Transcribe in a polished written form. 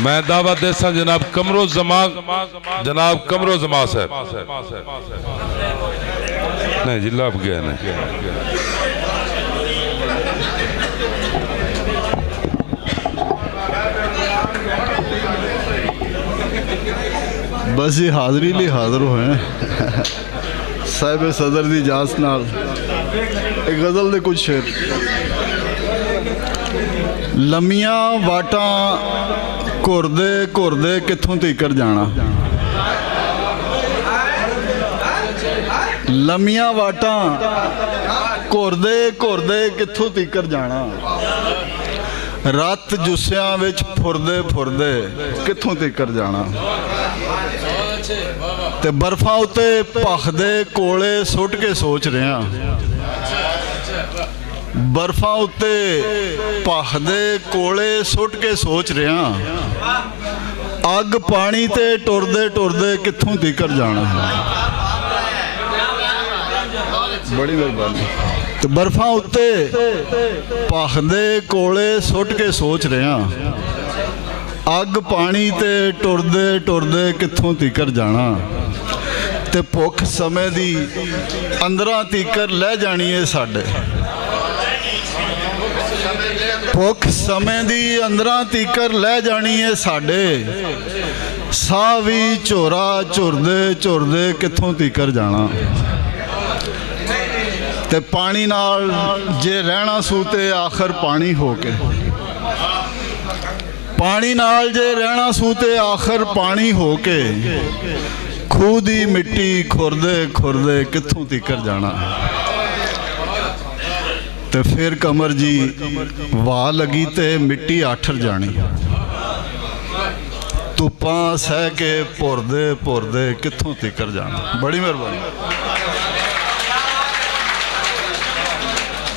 मैं दावत देसा जनाब कमरो जमा साहब नहीं जी लभ गया ने बस जी हाज़री लिए हाज़र होए साहिब सदर दी इजाज़त नाल एक गज़ल दे कुछ शेर। लम्मियां वाटां घुरदे घुरदे कित्थों तीकर जाना, लम्मियां वाटां घुरदे घुरदे कित्थों तीकर जाना, रात जुस्सियां विच फुरदे फुरदे कित्थों तीकर जाना, ते बर्फां उत्ते भखदे कोले सुट के सोच रहा, बर्फां उत्ते भखदे कोले सुट के सोच रहा, अग पानी ते टुरदे टुरदे कित्थों तीकर जाना। बड़ी मेहरबानी। तो बर्फां उत्ते भखदे कोले सुट के सोच रहा, अग पानी ते टुरदे टुरदे कित्थों तीकर जाना, ते भुख समय दी अंदरां तीकर लै जानी है साडे, भुख समय दी अंदरां तीकर लै जानी है साडे, साह भी झोरा झुरदे झुरदे कित्थों तीकर जाना, ते पानी नाल जे रहना सू ते आखिर पानी हो के, पानी नाल जे रहना सू ते आखिर पानी हो के, खूह दी मिट्टी खुरदे खुरदे कित्थों तीकर जाना। ते फिर कमर जी वाह लगी ते मिट्टी आठर जानी, धुप्पां सह के भुरदे भुरदे कित्थों तीकर जाना। बड़ी मेहरबानी।